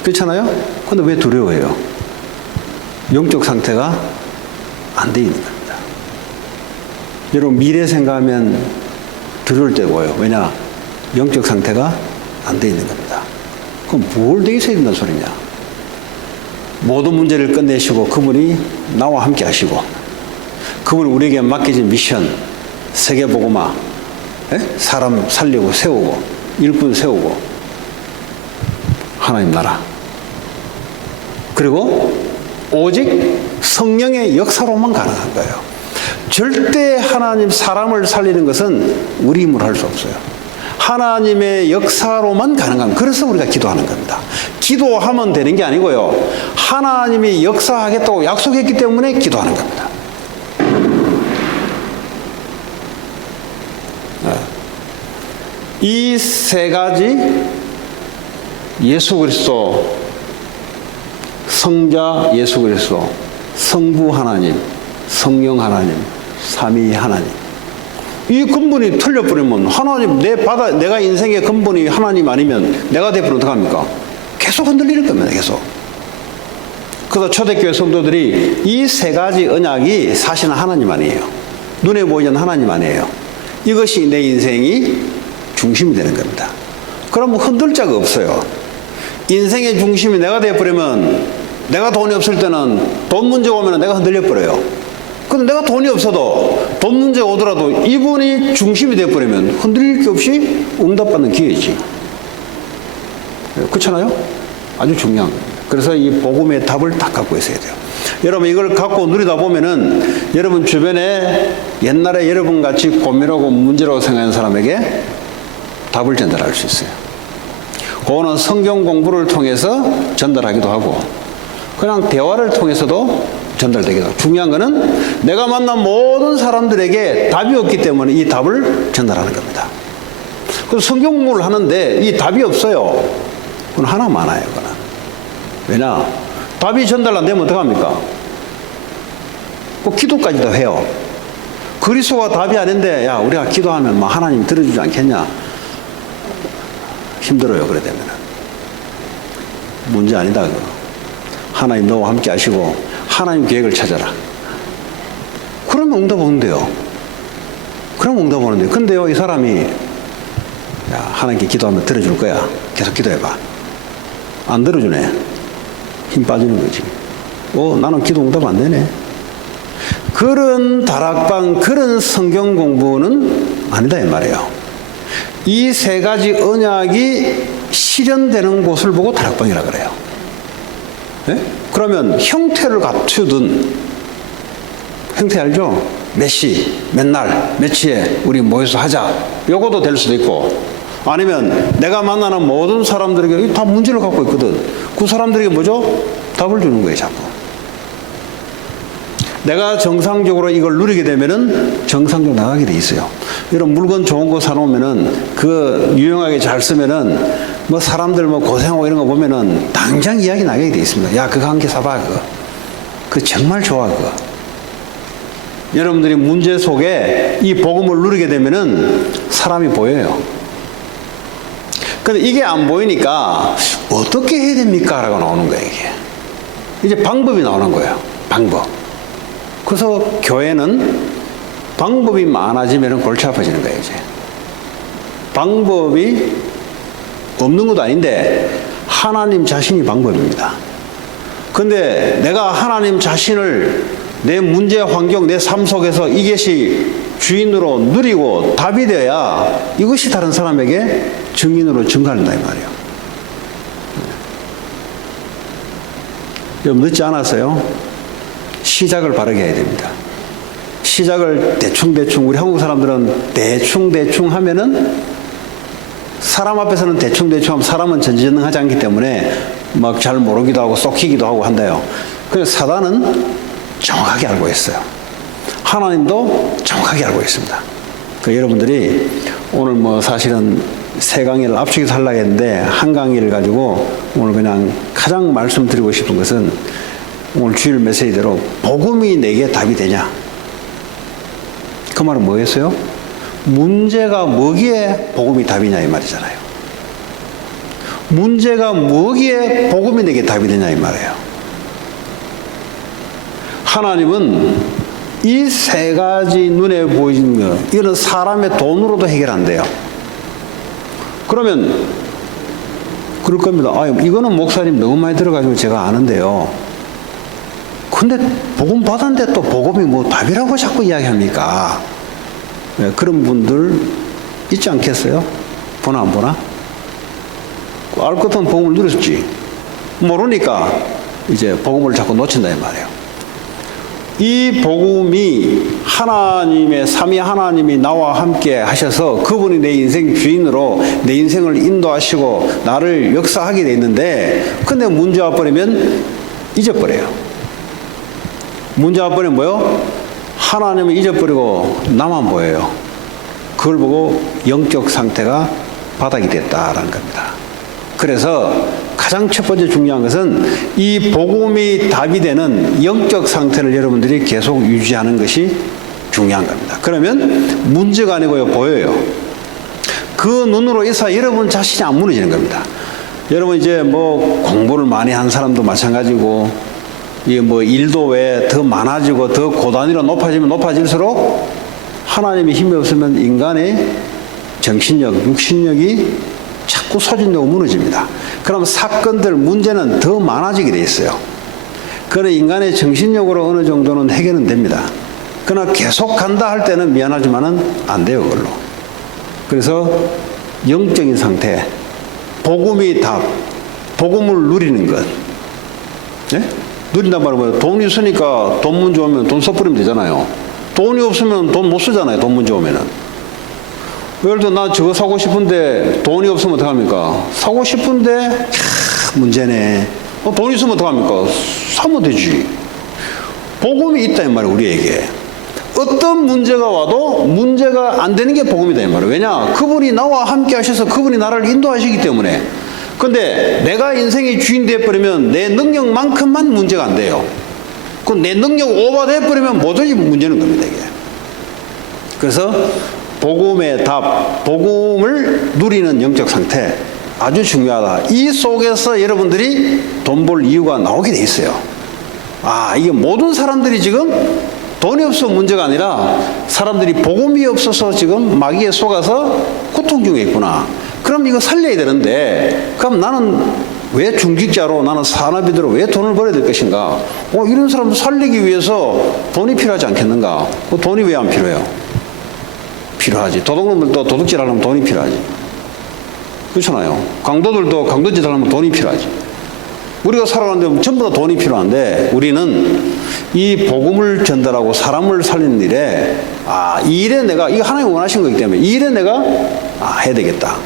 그렇잖아요? 근데 왜 두려워해요? 영적 상태가 안 돼 있는 겁니다. 여러분 미래 생각하면 두려울 때고요. 왜냐? 영적 상태가 안 돼 있는 겁니다. 그럼 뭘 돼 있어야 된다는 소리냐? 모든 문제를 끝내시고 그분이 나와 함께 하시고 그분이 우리에게 맡겨진 미션 세계복음화, 사람 살리고 세우고 일꾼 세우고 하나님 나라, 그리고 오직 성령의 역사로만 가능한 거예요. 절대 하나님 사람을 살리는 것은 우리 힘으로 할 수 없어요. 하나님의 역사로만 가능합니다. 그래서 우리가 기도하는 겁니다. 기도하면 되는 게 아니고요. 하나님이 역사하겠다고 약속했기 때문에 기도하는 겁니다. 이 세 가지 예수 그리스도, 성자 예수 그리스도, 성부 하나님, 성령 하나님, 삼위 하나님. 이 근본이 틀려버리면 하나님, 내가 인생의 근본이 하나님 아니면 내가 돼버리면 어떡합니까? 계속 흔들릴 겁니다. 계속. 그래서 초대교회 성도들이 이 세 가지 언약이 사실은 하나님 아니에요. 눈에 보이는 하나님 아니에요. 이것이 내 인생이 중심이 되는 겁니다. 그럼 흔들 자가 없어요. 인생의 중심이 내가 돼버리면 내가 돈이 없을 때는 돈 문제가 오면 내가 흔들려버려요. 근데 내가 돈이 없어도 돈 문제가 오더라도 이분이 중심이 돼버리면 흔들릴 게 없이 응답받는 기회이지. 그렇잖아요? 아주 중요한 겁니다. 그래서 이 복음의 답을 딱 갖고 있어야 돼요. 여러분 이걸 갖고 누리다 보면은 여러분 주변에 옛날에 여러분 같이 고민하고 문제라고 생각하는 사람에게 답을 전달할 수 있어요. 그거는 성경 공부를 통해서 전달하기도 하고 그냥 대화를 통해서도 전달되기도 하고 중요한 거는 내가 만난 모든 사람들에게 답이 없기 때문에 이 답을 전달하는 겁니다. 그래서 성경 공부를 하는데 이 답이 없어요. 그건 하나 많아요. 그건. 왜냐? 답이 전달 안 되면 어떡합니까? 꼭 기도까지도 해요. 그리스도가 답이 아닌데, 야, 우리가 기도하면 뭐 하나님 들어주지 않겠냐? 힘들어요, 그래 되면은. 문제 아니다, 그거. 하나님 너와 함께 하시고, 하나님 계획을 찾아라. 그러면 응답 오는데요. 그럼 응답 오는데요. 근데요, 이 사람이, 야, 하나님께 기도하면 들어줄 거야. 계속 기도해봐. 안 들어주네. 힘 빠지는 거지. 나는 기도 응답 안 되네. 그런 다락방, 그런 성경 공부는 아니다, 이 말이에요. 이 세 가지 언약이 실현되는 곳을 보고 다락방이라 그래요. 네? 그러면 형태를 갖추든, 형태 알죠? 몇 시, 몇 날, 몇 시에 우리 모여서 하자. 요것도 될 수도 있고, 아니면 내가 만나는 모든 사람들에게 다 문제를 갖고 있거든. 그 사람들에게 뭐죠? 답을 주는 거예요, 자꾸. 내가 정상적으로 이걸 누리게 되면은 정상적으로 나가게 돼 있어요. 이런 물건 좋은 거 사놓으면은 그 유용하게 잘 쓰면은 뭐 사람들 뭐 고생하고 이런 거 보면은 당장 이야기 나게 돼 있습니다. 야, 그거 한 개 사봐, 그거. 그거 정말 좋아, 그거. 여러분들이 문제 속에 이 복음을 누리게 되면은 사람이 보여요. 근데 이게 안 보이니까 어떻게 해야 됩니까? 라고 나오는 거예요, 이게. 이제 방법이 나오는 거예요. 방법. 그래서 교회는 방법이 많아지면 골치 아파지는 거예요, 이제. 방법이 없는 것도 아닌데 하나님 자신이 방법입니다. 근데 내가 하나님 자신을 내 문제 환경, 내 삶 속에서 이것이 주인으로 누리고 답이 되어야 이것이 다른 사람에게 증인으로 증가한다, 이 말이에요. 좀 늦지 않았어요? 시작을 바르게 해야 됩니다. 시작을 대충 우리 한국 사람들은 대충 하면은 사람 앞에서는 대충 하면 사람은 전지전능하지 않기 때문에 막 잘 모르기도 하고 쏙히기도 하고 한다요. 그래서 사단은 정확하게 알고 있어요. 하나님도 정확하게 알고 있습니다. 그 여러분들이 오늘 뭐 사실은 세 강의를 압축해서 하려고 했는데 한 강의를 가지고 오늘 그냥 가장 말씀드리고 싶은 것은 오늘 주일 메시지대로 복음이 내게 답이 되냐? 그 말은 뭐였어요? 문제가 뭐기에 복음이 답이냐 이 말이잖아요. 문제가 뭐기에 복음이 내게 답이 되냐 이 말이에요. 하나님은 이 세 가지 눈에 보이는 거, 이거는 사람의 돈으로도 해결 안 돼요. 그러면 그럴 겁니다. 이거는 목사님 너무 많이 들어가지고 제가 아는데요. 근데 복음 받았는데 또 복음이 뭐 답이라고 자꾸 이야기합니까? 네, 그런 분들 있지 않겠어요? 보나 안 보나? 알 것 같은 복음을 누렸지. 모르니까 이제 복음을 자꾸 놓친다 이 말이에요. 이 복음이 하나님의 삼위 하나님이 나와 함께 하셔서 그분이 내 인생 주인으로 내 인생을 인도하시고 나를 역사하게 돼 있는데, 근데 문제 와버리면 잊어버려요. 문제 와버리면 뭐요? 하나님을 잊어버리고 나만 보여요. 그걸 보고 영적 상태가 바닥이 됐다라는 겁니다. 그래서 가장 첫 번째 중요한 것은 이 복음이 답이 되는 영적 상태를 여러분들이 계속 유지하는 것이 중요한 겁니다. 그러면 문제가 아니고요, 보여요. 그 눈으로 인사 여러분 자신이 안 무너지는 겁니다. 여러분 이제 뭐 공부를 많이 한 사람도 마찬가지고, 이게 뭐 일도 왜 더 많아지고 더 고단위로 높아지면 높아질수록 하나님의 힘이 없으면 인간의 정신력, 육신력이 자꾸 소진되고 무너집니다. 그럼 사건들, 문제는 더 많아지게 돼 있어요. 그러나 인간의 정신력으로 어느 정도는 해결은 됩니다. 그러나 계속 간다 할 때는 미안하지만은 안 돼요, 그걸로. 그래서 영적인 상태, 복음이 답, 복음을 누리는 것. 네? 누린단 말은 뭐예요? 돈이 있으니까 돈 문제 오면 돈 써버리면 되잖아요. 돈이 없으면 돈 못 쓰잖아요, 돈 문제 오면은. 예를 들어 나 저거 사고 싶은데 돈이 없으면 어떡합니까? 사고 싶은데 문제네. 돈 있으면 어떡합니까? 사면 되지. 복음이 있다 이 말이에요, 우리에게. 어떤 문제가 와도 문제가 안 되는 게 복음이다 이 말이에요. 왜냐? 그분이 나와 함께 하셔서 그분이 나를 인도하시기 때문에. 근데 내가 인생의 주인 되어버리면 내 능력만큼만 문제가 안 돼요. 그 내 능력 오버돼버리면 뭐든지 문제는 겁니다, 이게. 그래서 복음의 답, 복음을 누리는 영적 상태 아주 중요하다. 이 속에서 여러분들이 돈 벌 이유가 나오게 돼 있어요. 아, 이게 모든 사람들이 지금 돈이 없어서 문제가 아니라 사람들이 복음이 없어서 지금 마귀에 속아서 고통 중에 있구나. 그럼 이거 살려야 되는데, 그럼 나는 왜 중직자로, 나는 산업인으로 왜 돈을 벌어야 될 것인가? 이런 사람을 살리기 위해서 돈이 필요하지 않겠는가? 돈이 왜 안 필요해요? 필요하지. 도둑놈들도 도둑질 하려면 돈이 필요하지. 그렇잖아요. 강도들도 강도질 하려면 돈이 필요하지. 우리가 살아가는데 전부 다 돈이 필요한데, 우리는 이 복음을 전달하고 사람을 살리는 일에, 이 일에 내가, 이거 하나님 원하신 거기 때문에 이 일에 내가 해야 되겠다.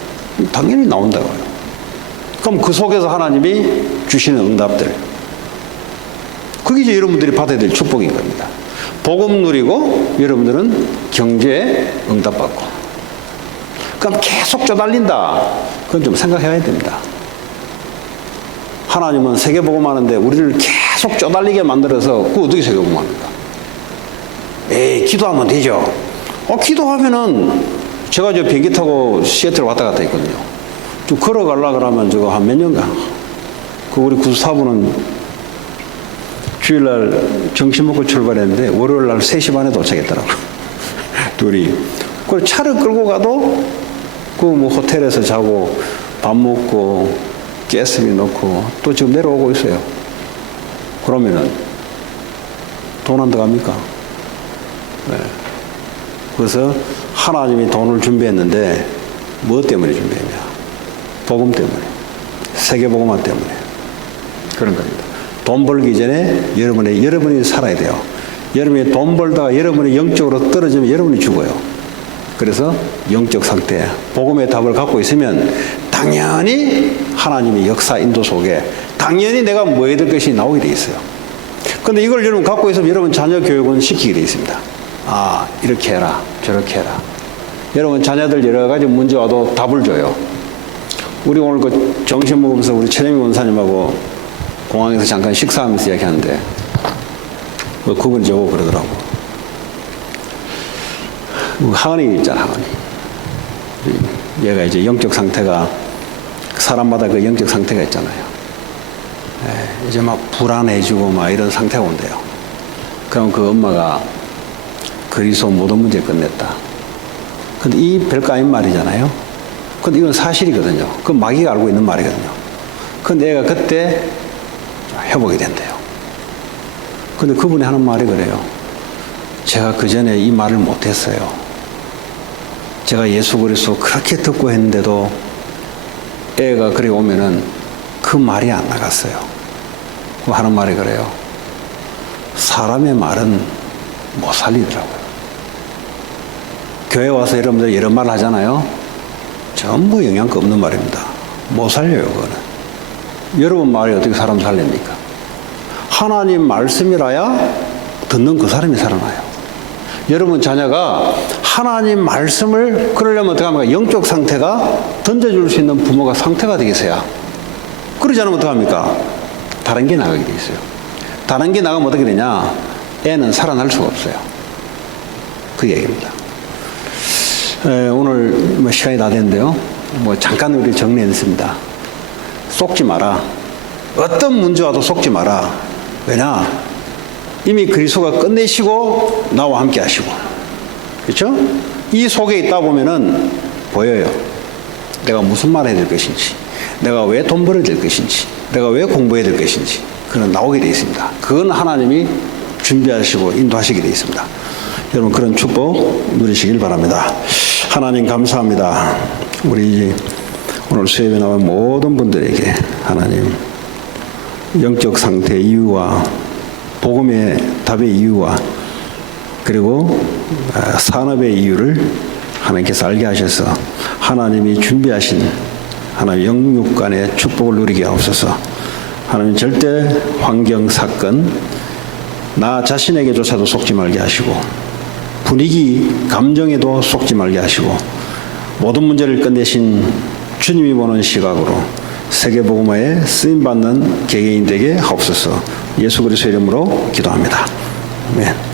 당연히 나온다고요. 그럼 그 속에서 하나님이 주시는 응답들, 그게 이제 여러분들이 받아야 될 축복인 겁니다. 복음 누리고 여러분들은 경제에 응답받고. 그럼 계속 쪼달린다. 그건 좀 생각해야 됩니다. 하나님은 세계복음하는데 우리를 계속 쪼달리게 만들어서 그거 어떻게 세계복음합니까? 기도하면 되죠. 기도하면은 제가 저 비행기 타고 시애틀 왔다 갔다 했거든요. 좀 걸어가려고 그러면 저거 한 몇 년간. 우리 구수사부는 주일날 점심 먹고 출발했는데 월요일날 3시 반에 도착했더라고. 둘이. 그 차를 끌고 가도 그 뭐 호텔에서 자고 밥 먹고 가스비 넣고 또 지금 내려오고 있어요. 그러면은 돈 안 들어갑니까? 네. 그래서 하나님이 돈을 준비했는데 뭐 때문에 준비했냐? 복음 때문에, 세계복음화 때문에 그런 겁니다. 돈 벌기 전에 여러분이 살아야 돼요. 여러분이 돈 벌다가 여러분이 영적으로 떨어지면 여러분이 죽어요. 그래서 영적 상태, 복음의 답을 갖고 있으면 당연히 하나님의 역사 인도 속에 당연히 내가 뭐 해야 될 것이 나오게 돼 있어요. 그런데 이걸 여러분 갖고 있으면 여러분 자녀 교육은 시키게 돼 있습니다. 이렇게 해라, 저렇게 해라. 여러분 자녀들 여러 가지 문제 와도 답을 줘요. 우리 오늘 그 점심 먹으면서 우리 최정희 원사님하고 공항에서 잠깐 식사하면서 이야기하는데 그분이 저보고 그러더라고. 하은이 있잖아, 하은이. 얘가 이제 영적 상태가 사람마다 그 영적 상태가 있잖아요. 이제 막 불안해지고 막 이런 상태가 온대요. 그럼 그 엄마가 그리스도 모든 문제 끝냈다. 근데 이 별거 아닌 말이잖아요. 근데 이건 사실이거든요. 그 마귀가 알고 있는 말이거든요. 근데 애가 그때 회복이 된대요. 근데 그분이 하는 말이 그래요. 제가 그 전에 이 말을 못했어요. 제가 예수 그리스도 그렇게 듣고 했는데도 애가 그래 오면은 그 말이 안 나갔어요. 그 하는 말이 그래요. 사람의 말은 못 살리더라고요. 교회 와서 여러분들 이런 말 하잖아요. 전부 영향가 없는 말입니다. 못 살려요, 그거는. 여러분 말이 어떻게 사람 살립니까? 하나님 말씀이라야 듣는 그 사람이 살아나요. 여러분 자녀가 하나님 말씀을 그러려면 어떻게 합니까? 영적 상태가 던져줄 수 있는 부모가 상태가 되겠어야. 그러지 않으면 어떻게 합니까? 다른 게 나가게 돼 있어요. 다른 게 나가면 어떻게 되냐? 애는 살아날 수가 없어요. 그 얘기입니다. 오늘 뭐 시간이 다 됐는데요. 잠깐 우리 정리했습니다. 속지 마라. 어떤 문제 와도 속지 마라. 왜냐? 이미 그리스도가 끝내시고 나와 함께 하시고. 그렇죠? 이 속에 있다 보면은 보여요. 내가 무슨 말을 해야 될 것인지, 내가 왜 돈 벌어야 될 것인지, 내가 왜 공부해야 될 것인지, 그건 나오게 되어 있습니다. 그건 하나님이 준비하시고 인도하시게 되어 있습니다. 여러분 그런 축복 누리시길 바랍니다. 하나님 감사합니다. 우리 오늘 수업에 나온 모든 분들에게 하나님 영적 상태의 이유와 복음의 답의 이유와 그리고 산업의 이유를 하나님께서 알게 하셔서 하나님이 준비하신 하나님 영육간의 축복을 누리게 하옵소서. 하나님 절대 환경 사건 나 자신에게조차도 속지 말게 하시고 분위기 감정에도 속지 말게 하시고 모든 문제를 끝내신 주님이 보는 시각으로 세계복음화에 쓰임받는 개개인 되게 하옵소서. 예수 그리스도의 이름으로 기도합니다. 아멘.